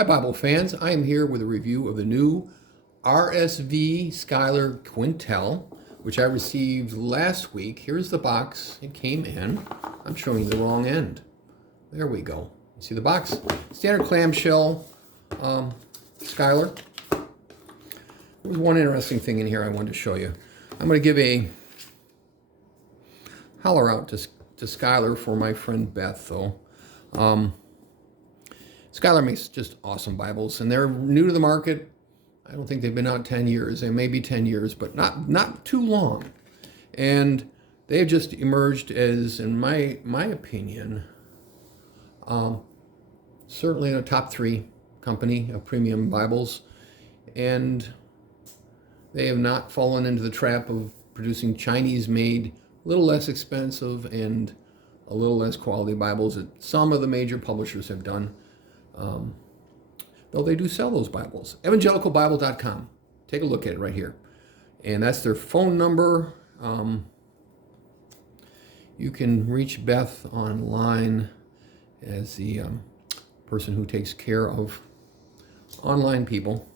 Hi, Bible fans. I am here with a review of the new RSV Schuyler Quintel, which I received last week. Here's the box it came in. I'm showing you the wrong end. There we go. You see the box? Standard clamshell Schuyler. There's one interesting thing in here I wanted to show you. I'm going to give a holler out to Schuyler for my friend Beth, though. Schuyler makes just awesome Bibles, and they're new to the market. I don't think they've been out 10 years. They may be 10 years, but not too long. And they've just emerged as, in my opinion, certainly a top 3 company of premium Bibles. And they have not fallen into the trap of producing Chinese-made, a little less expensive and a little less quality Bibles that some of the major publishers have done. Though they do sell those Bibles. evangelicalbible.com. Take a look at it right here. And that's their phone number. You can reach Beth online as the person who takes care of online people.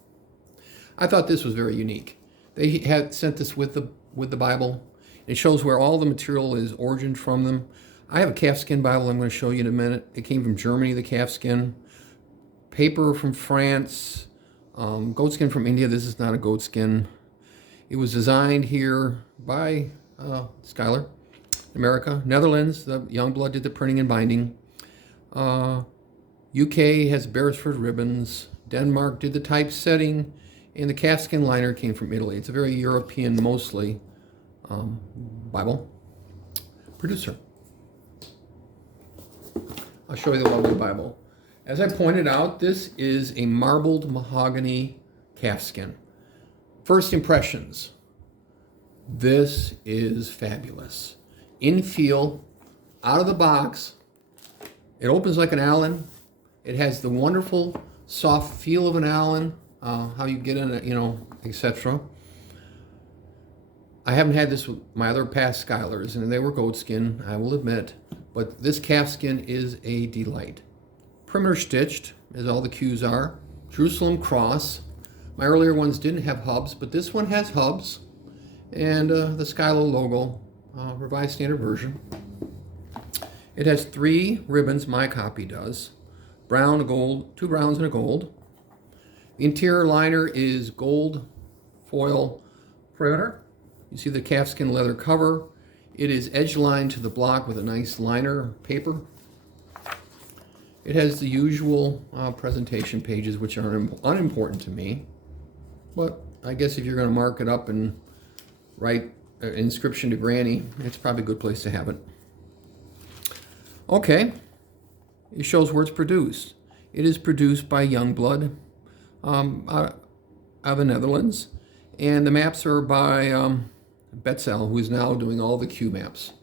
I thought this was very unique. They had sent this with the Bible. It shows where all the material is origined from them. I have a calfskin Bible I'm going to show you in a minute. It came from Germany, the calfskin. Paper from France, goatskin from India. This is not a goatskin. It was designed here by Schuyler, America. Netherlands, the Youngblood did the printing and binding. UK has Beresford ribbons. Denmark did the typesetting, and the calfskin liner came from Italy. It's a very European, mostly, Bible producer. I'll show you the lovely Bible. As I pointed out, this is a marbled mahogany calfskin. First impressions. This is fabulous. In feel, out of the box. It opens like an Allen. It has the wonderful soft feel of an Allen, how you get in it, etc. I haven't had this with my other past Schuylers, and they were goatskin, I will admit, but this calfskin is a delight. Perimeter stitched, as all the cues are. Jerusalem cross. My earlier ones didn't have hubs, but this one has hubs. And the Schuyler logo, Revised Standard Version. It has 3 ribbons, my copy does. Brown, gold, 2 browns and a gold. The interior liner is gold foil perimeter. You see the calfskin leather cover. It is edge lined to the block with a nice liner paper. It has the usual presentation pages, which are unimportant to me. But I guess if you're going to mark it up and write an inscription to Granny, it's probably a good place to have it. Okay. It shows where it's produced. It is produced by Youngblood out of the Netherlands. And the maps are by Betzel, who is now doing all the Q maps.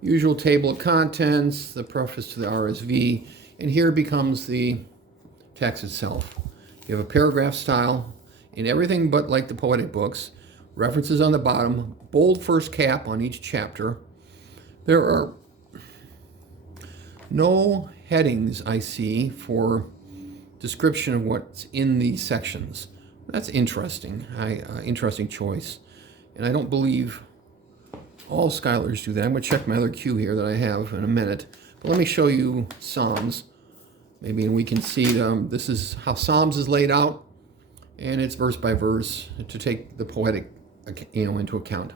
Usual table of contents, the preface to the RSV, and here becomes the text itself. You have a paragraph style in everything but like the poetic books, references on the bottom, bold first cap on each chapter. There are no headings, I see, for description of what's in these sections. That's interesting, interesting choice. And I don't believe all Schuylers do that. I'm going to check my other cue here that I have in a minute. But let me show you Psalms. Maybe we can see this is how Psalms is laid out. And it's verse by verse to take the poetic into account.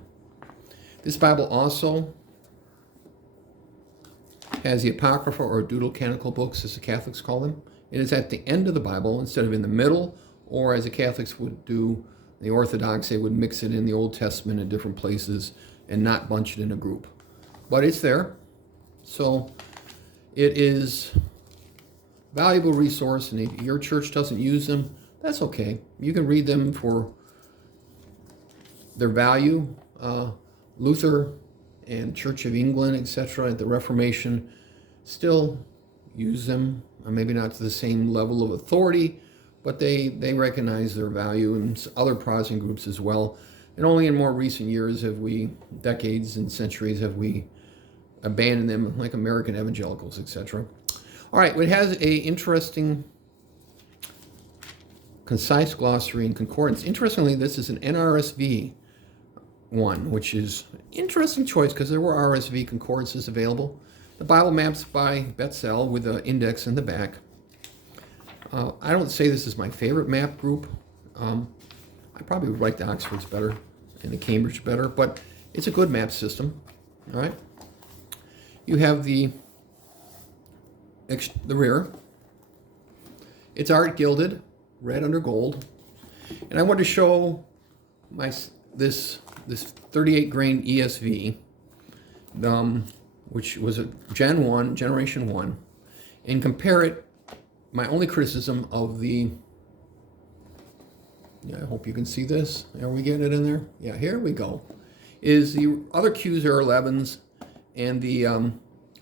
This Bible also has the Apocryphal or Deuterocanonical books, as the Catholics call them. It is at the end of the Bible instead of in the middle, or as the Catholics would do, the Orthodox, they would mix it in the Old Testament in different places and not bunch it in a group. But it's there. So it is a valuable resource, and if your church doesn't use them, that's okay. You can read them for their value. Luther and Church of England, etc., at the Reformation still use them, maybe not to the same level of authority, but they recognize their value, and other Protestant groups as well. And only in more recent years decades and centuries, have we abandoned them, like American evangelicals, etc. All right, it has a interesting concise glossary and concordance. Interestingly, this is an NRSV one, which is an interesting choice because there were RSV concordances available. The Bible maps by Betzel with an index in the back. I don't say this is my favorite map group. I probably would like the Oxford's better and the Cambridge better, but it's a good map system. All right. You have the rear. It's art gilded, red under gold, and I want to show this 38 grain ESV, which was a generation 1, and compare it. My only criticism of I hope you can see this. Are we getting it in there? Yeah, here we go. Is the other Q's are 11s, and the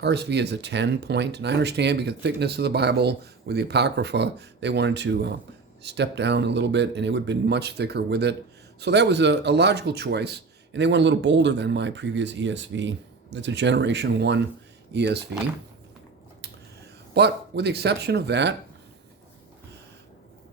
RSV is a 10 point. And I understand because thickness of the Bible with the Apocrypha, they wanted to step down a little bit, and it would have been much thicker with it. So that was a logical choice, and they went a little bolder than my previous ESV. That's a generation 1 ESV. But with the exception of that,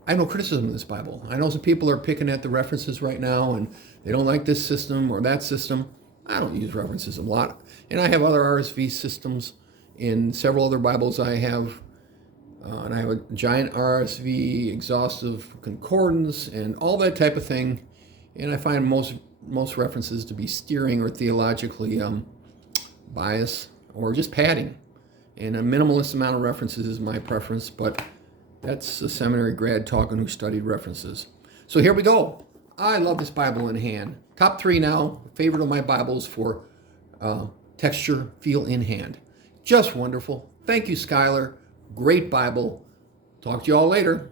I have no criticism of this Bible. I know some people are picking at the references right now, and they don't like this system or that system. I don't use references a lot. And I have other RSV systems in several other Bibles I have. And I have a giant RSV exhaustive concordance and all that type of thing. And I find most references to be steering or theologically biased or just padding. And a minimalist amount of references is my preference, but that's a seminary grad talking who studied references. So here we go. I love this Bible in hand. Top 3 now, favorite of my Bibles for texture, feel in hand. Just wonderful. Thank you, Schuyler. Great Bible. Talk to you all later.